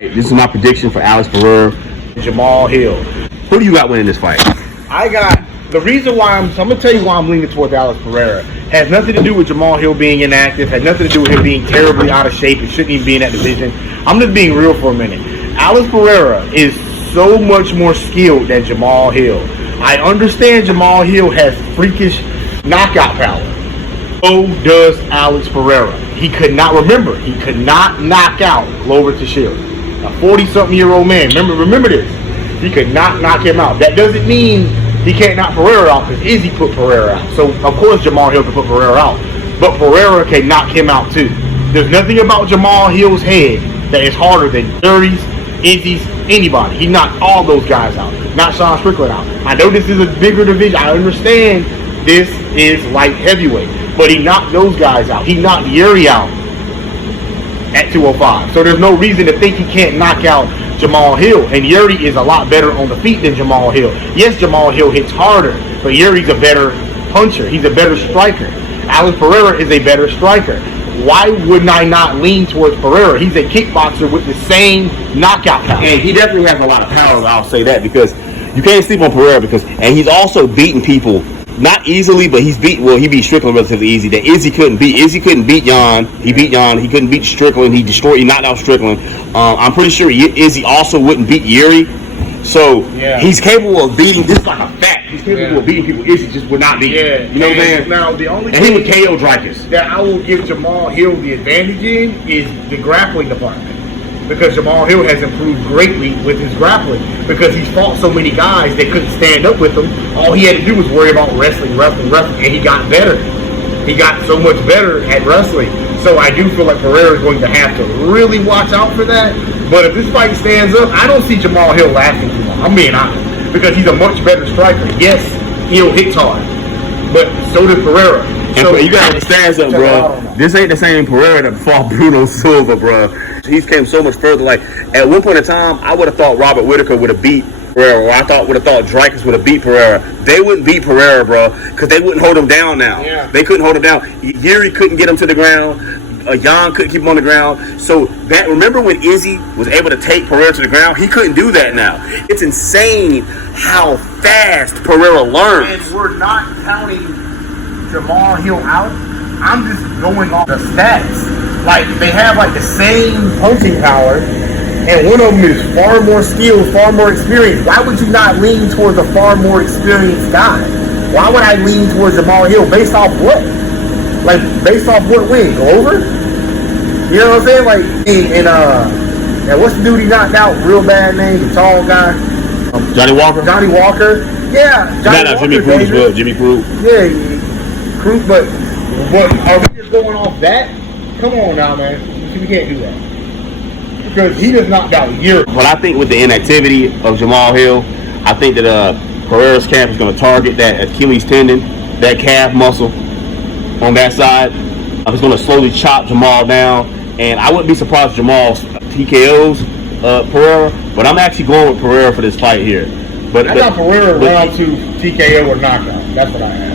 This is my prediction for Alex Pereira. Jamahal Hill. Who do you got winning this fight? I got the reason why I'm going to tell you why I'm leaning towards Alex Pereira. Has nothing to do with Jamahal Hill being inactive. Has nothing to do with him being terribly out of shape. He shouldn't even be in that division. I'm just being real for a minute. Alex Pereira is so much more skilled than Jamahal Hill. I understand Jamahal Hill has freakish knockout power. So does Alex Pereira. He could not knock out Glover Teixeira, a 40-something-year-old man. Remember this. He could not knock him out. That doesn't mean he can't knock Pereira out because Izzy put Pereira out. So, of course, Jamahal Hill can put Pereira out. But Pereira can knock him out, too. There's nothing about Jamahal Hill's head that is harder than Yuri's, Izzy's, anybody. He knocked all those guys out. Not Sean Strickland out. I know this is a bigger division. I understand this is light heavyweight. But he knocked those guys out. He knocked Yuri out at 205. So there's no reason to think he can't knock out Jamahal Hill. And Yuri is a lot better on the feet than Jamahal Hill. Yes, Jamahal Hill hits harder, but Yuri's a better puncher. He's a better striker. Alex Pereira is a better striker. Why wouldn't I not lean towards Pereira? He's a kickboxer with the same knockout power. And he definitely has a lot of power, I'll say that, because you can't sleep on Pereira and he's also beating people. Not easily, but he beat Strickland relatively easy. That Izzy couldn't beat. Izzy couldn't beat Jan. He beat Jan. He couldn't beat Strickland. He knocked out Strickland. I'm pretty sure Izzy also wouldn't beat Yuri. So he's capable of beating. This is like a fact. He's capable of beating people. Izzy just would not beat. Yeah. You know what I'm saying? Now the only and he would KO Dricus. That I will give Jamahal Hill the advantage in is the grappling department. Because Jamahal Hill has improved greatly with his grappling. Because he's fought so many guys that couldn't stand up with him. All he had to do was worry about wrestling. And he got better. He got so much better at wrestling. So I do feel like Pereira is going to have to really watch out for that. But if this fight stands up, I don't see Jamahal Hill lasting too long. I'm being honest. Because he's a much better striker. Yes, Hill hits hard. But so does Pereira. So you got to understand something, bro. This ain't the same Pereira that fought Bruno Silva, bro. He's came so much further. Like, at one point in time, I would have thought Robert Whitaker would have beat Pereira, or would have thought Dricus would have beat Pereira. They wouldn't beat Pereira, bro, because they wouldn't hold him down now. Yeah. They couldn't hold him down. Yuri couldn't get him to the ground. Jan couldn't keep him on the ground. So remember when Izzy was able to take Pereira to the ground? He couldn't do that now. It's insane how fast Pereira learns. And we're not counting Jamahal Hill out. I'm just going off the stats. Like, they have like the same punching power, and one of them is far more skilled, far more experienced. Why would you not lean towards a far more experienced guy? Why would I lean towards Jamahal Hill? Based off what? Like, based off what win? Glover? You know what I'm saying? Like, and what's the dude he knocked out? Real bad name, the tall guy. Johnny Walker. Yeah. Jimmy Cruz. Well, Jimmy Cruz. Yeah, Cruz. But are we just going off that? Come on now, man. We can't do that. Because he just knocked out Yuri. But I think with the inactivity of Jamahal Hill, I think that Pereira's camp is going to target that Achilles tendon, that calf muscle on that side. He's going to slowly chop Jamal down. And I wouldn't be surprised if Jamal TKOs Pereira. But I'm actually going with Pereira for this fight here. I got Pereira round 2 TKO or knockout. That's what I have.